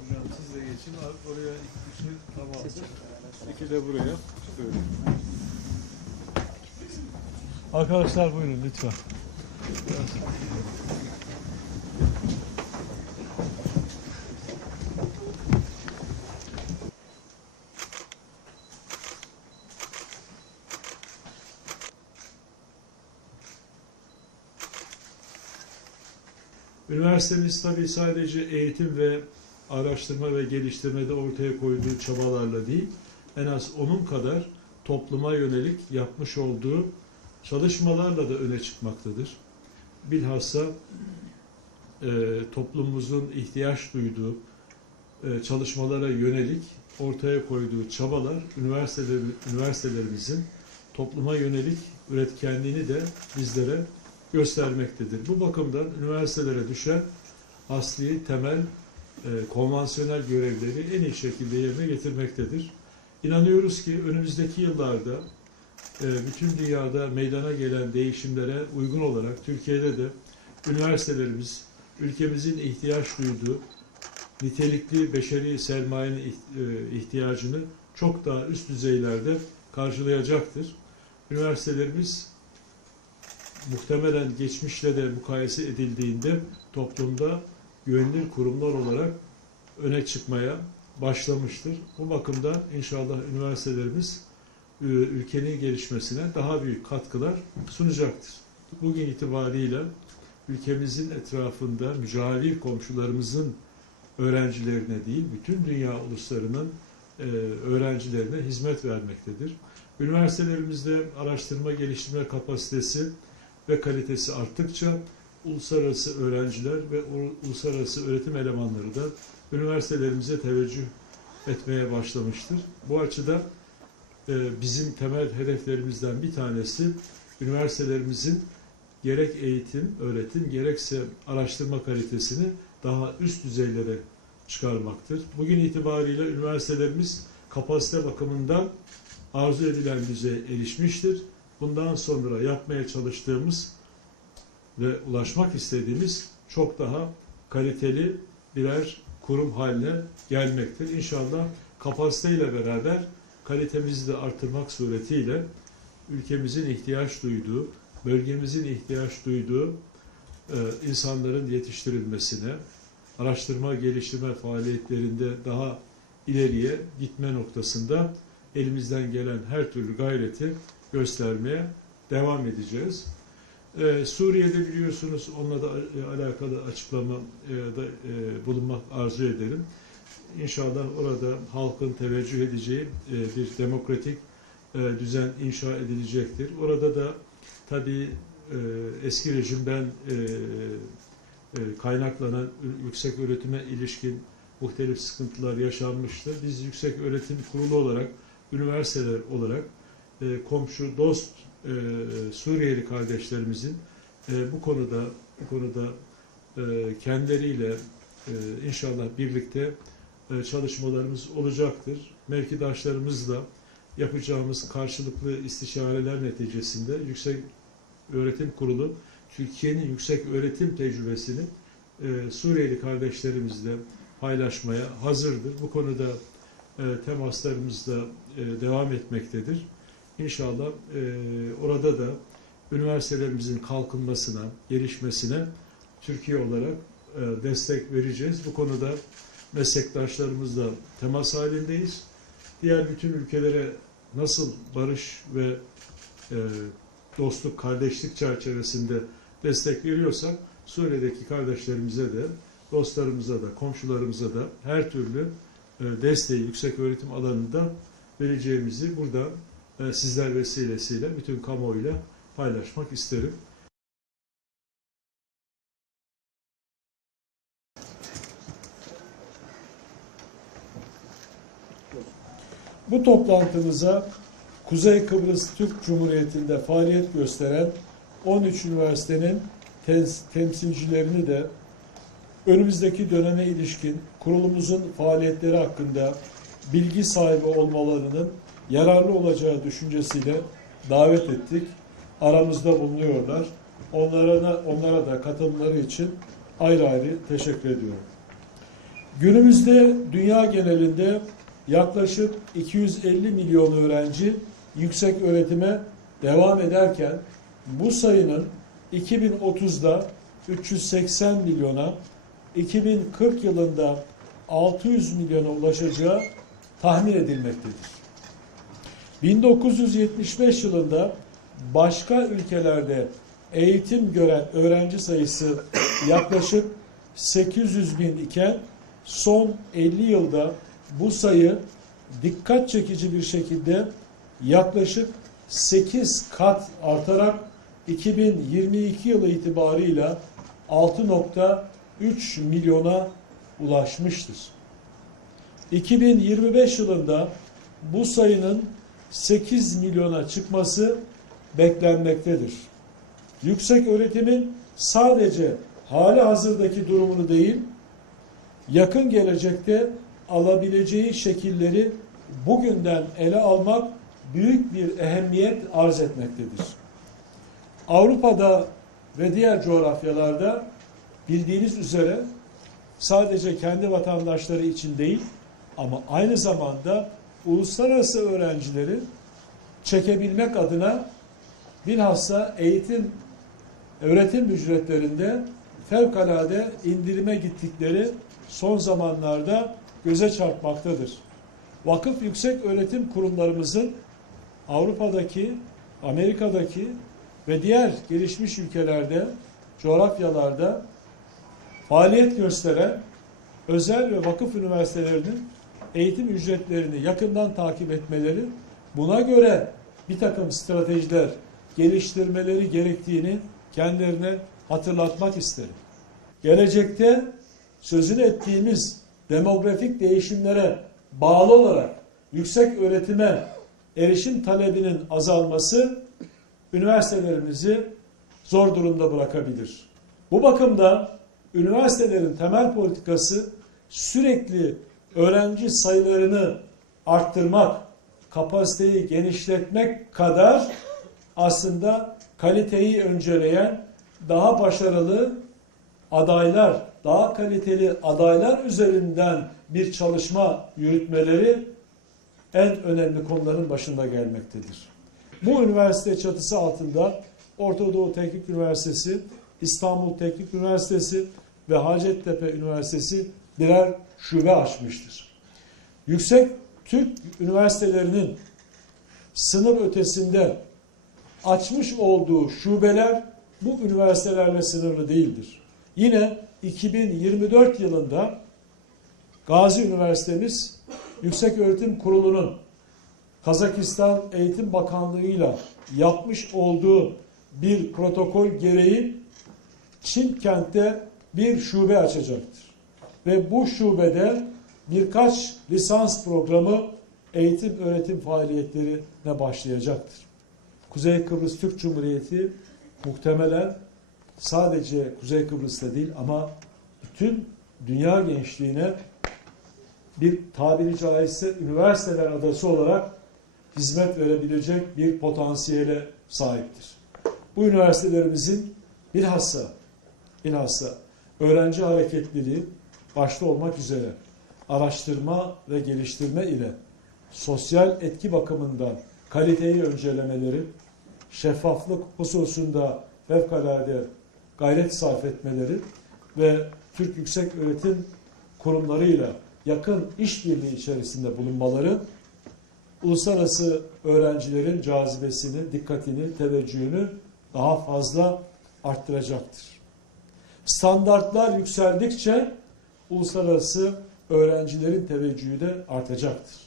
Hocam siz de geçin. Ar- Oraya iki kişi tamamdır. İki de buraya. Böyle. Arkadaşlar buyurun lütfen. Üniversitemiz tabii sadece eğitim ve araştırma ve geliştirmede ortaya koyduğu çabalarla değil, en az onun kadar topluma yönelik yapmış olduğu çalışmalarla da öne çıkmaktadır. Bilhassa e, toplumumuzun ihtiyaç duyduğu e, çalışmalara yönelik ortaya koyduğu çabalar üniversiteler, üniversitelerimizin topluma yönelik üretkenliğini de bizlere göstermektedir. Bu bakımdan üniversitelere düşen asli, temel, e, konvansiyonel görevleri en iyi şekilde yerine getirmektedir. İnanıyoruz ki önümüzdeki yıllarda e, bütün dünyada meydana gelen değişimlere uygun olarak Türkiye'de de üniversitelerimiz ülkemizin ihtiyaç duyduğu nitelikli beşeri sermayenin e, ihtiyacını çok daha üst düzeylerde karşılayacaktır. Üniversitelerimiz muhtemelen geçmişle de mukayese edildiğinde toplumda güvenilir kurumlar olarak öne çıkmaya başlamıştır. Bu bakımdan inşallah üniversitelerimiz e, ülkenin gelişmesine daha büyük katkılar sunacaktır. Bugün itibariyle ülkemizin etrafında mücavir komşularımızın öğrencilerine değil, bütün dünya uluslarının e, öğrencilerine hizmet vermektedir. Üniversitelerimizde araştırma geliştirme kapasitesi ve kalitesi arttıkça uluslararası öğrenciler ve uluslararası öğretim elemanları da üniversitelerimize teveccüh etmeye başlamıştır. Bu açıdan e, bizim temel hedeflerimizden bir tanesi üniversitelerimizin gerek eğitim, öğretim, gerekse araştırma kalitesini daha üst düzeylere çıkarmaktır. Bugün itibariyle üniversitelerimiz kapasite bakımından arzu edilen düzeye erişmiştir. Bundan sonra yapmaya çalıştığımız ve ulaşmak istediğimiz çok daha kaliteli birer kurum haline gelmektir. İnşallah kapasiteyle beraber kalitemizi de artırmak suretiyle ülkemizin ihtiyaç duyduğu, bölgemizin ihtiyaç duyduğu e, insanların yetiştirilmesine, araştırma geliştirme faaliyetlerinde daha ileriye gitme noktasında elimizden gelen her türlü gayreti göstermeye devam edeceğiz. Ee, Suriye'de biliyorsunuz onunla da e, alakalı açıklama e, da e, bulunmak arzu ederim. İnşallah orada halkın teveccüh edeceği e, bir demokratik e, düzen inşa edilecektir. Orada da tabii e, eski rejimden e, e, kaynaklanan yüksek öğretime ilişkin muhtelif sıkıntılar yaşanmıştı. Biz yüksek öğretim kurulu olarak, üniversiteler olarak komşu, dost e, Suriyeli kardeşlerimizin e, bu konuda bu konuda e, kendileriyle e, inşallah birlikte e, çalışmalarımız olacaktır. Mevkidaşlarımızla yapacağımız karşılıklı istişareler neticesinde Yüksek Öğretim Kurulu Türkiye'nin yüksek öğretim tecrübesini e, Suriyeli kardeşlerimizle paylaşmaya hazırdır. Bu konuda e, temaslarımız da e, devam etmektedir. İnşallah e, orada da üniversitelerimizin kalkınmasına, gelişmesine Türkiye olarak e, destek vereceğiz. Bu konuda meslektaşlarımızla temas halindeyiz. Diğer bütün ülkelere nasıl barış ve e, dostluk, kardeşlik çerçevesinde destek veriyorsak Suriye'deki kardeşlerimize de, dostlarımıza da, komşularımıza da her türlü e, desteği yüksek öğretim alanında vereceğimizi burada e, sizler vesilesiyle bütün kamuoyuyla paylaşmak isterim. Bu toplantımıza Kuzey Kıbrıs Türk Cumhuriyeti'nde faaliyet gösteren 13 üniversitenin tem- temsilcilerini de önümüzdeki döneme ilişkin kurulumuzun faaliyetleri hakkında bilgi sahibi olmalarının yararlı olacağı düşüncesiyle davet ettik. Aramızda bulunuyorlar. Onlara da, onlara da katılımları için ayrı ayrı teşekkür ediyorum. Günümüzde dünya genelinde yaklaşık 250 milyon öğrenci yüksek öğretime devam ederken bu sayının 2030'da 380 milyona, 2040 yılında 600 milyona ulaşacağı tahmin edilmektedir. 1975 yılında başka ülkelerde eğitim gören öğrenci sayısı yaklaşık 800 bin iken son 50 yılda bu sayı dikkat çekici bir şekilde yaklaşık 8 kat artarak 2022 yılı itibarıyla 6.3 milyona ulaşmıştır. 2025 yılında bu sayının 8 milyona çıkması beklenmektedir. Yüksek öğretimin sadece hali hazırdaki durumunu değil, yakın gelecekte alabileceği şekilleri bugünden ele almak büyük bir ehemmiyet arz etmektedir. Avrupa'da ve diğer coğrafyalarda bildiğiniz üzere sadece kendi vatandaşları için değil ama aynı zamanda uluslararası öğrencileri çekebilmek adına bilhassa eğitim öğretim ücretlerinde fevkalade indirime gittikleri son zamanlarda göze çarpmaktadır. Vakıf yüksek öğretim kurumlarımızın Avrupa'daki, Amerika'daki ve diğer gelişmiş ülkelerde, coğrafyalarda faaliyet gösteren özel ve vakıf üniversitelerinin eğitim ücretlerini yakından takip etmeleri, buna göre bir takım stratejiler geliştirmeleri gerektiğini kendilerine hatırlatmak isterim. Gelecekte sözünü ettiğimiz demografik değişimlere bağlı olarak yüksek öğretime erişim talebinin azalması üniversitelerimizi zor durumda bırakabilir. Bu bakımda üniversitelerin temel politikası sürekli öğrenci sayılarını arttırmak, kapasiteyi genişletmek kadar aslında kaliteyi önceleyen daha başarılı adaylar, daha kaliteli adaylar üzerinden bir çalışma yürütmeleri en önemli konuların başında gelmektedir. Bu üniversite çatısı altında Orta Doğu Teknik Üniversitesi, İstanbul Teknik Üniversitesi ve Hacettepe Üniversitesi birer şube açmıştır. Yüksek Türk üniversitelerinin sınır ötesinde açmış olduğu şubeler bu üniversitelerle sınırlı değildir. Yine 2024 yılında Gazi Üniversitemiz Yüksek Öğretim Kurulu'nun Kazakistan Eğitim Bakanlığı'yla yapmış olduğu bir protokol gereği Çin kentte bir şube açacaktır. Ve bu şubede birkaç lisans programı eğitim öğretim faaliyetlerine başlayacaktır. Kuzey Kıbrıs Türk Cumhuriyeti muhtemelen sadece Kuzey Kıbrıs'ta değil ama bütün dünya gençliğine bir tabiri caizse üniversiteler adası olarak hizmet verebilecek bir potansiyele sahiptir. Bu üniversitelerimizin bilhassa bilhassa öğrenci hareketliliği başta olmak üzere araştırma ve geliştirme ile sosyal etki bakımından kaliteyi öncelemeleri, şeffaflık hususunda fevkalade gayret sarf etmeleri ve Türk Yüksek Öğretim Kurumlarıyla yakın işbirliği içerisinde bulunmaları uluslararası öğrencilerin cazibesini, dikkatini, teveccühünü daha fazla arttıracaktır. Standartlar yükseldikçe uluslararası öğrencilerin teveccühü de artacaktır.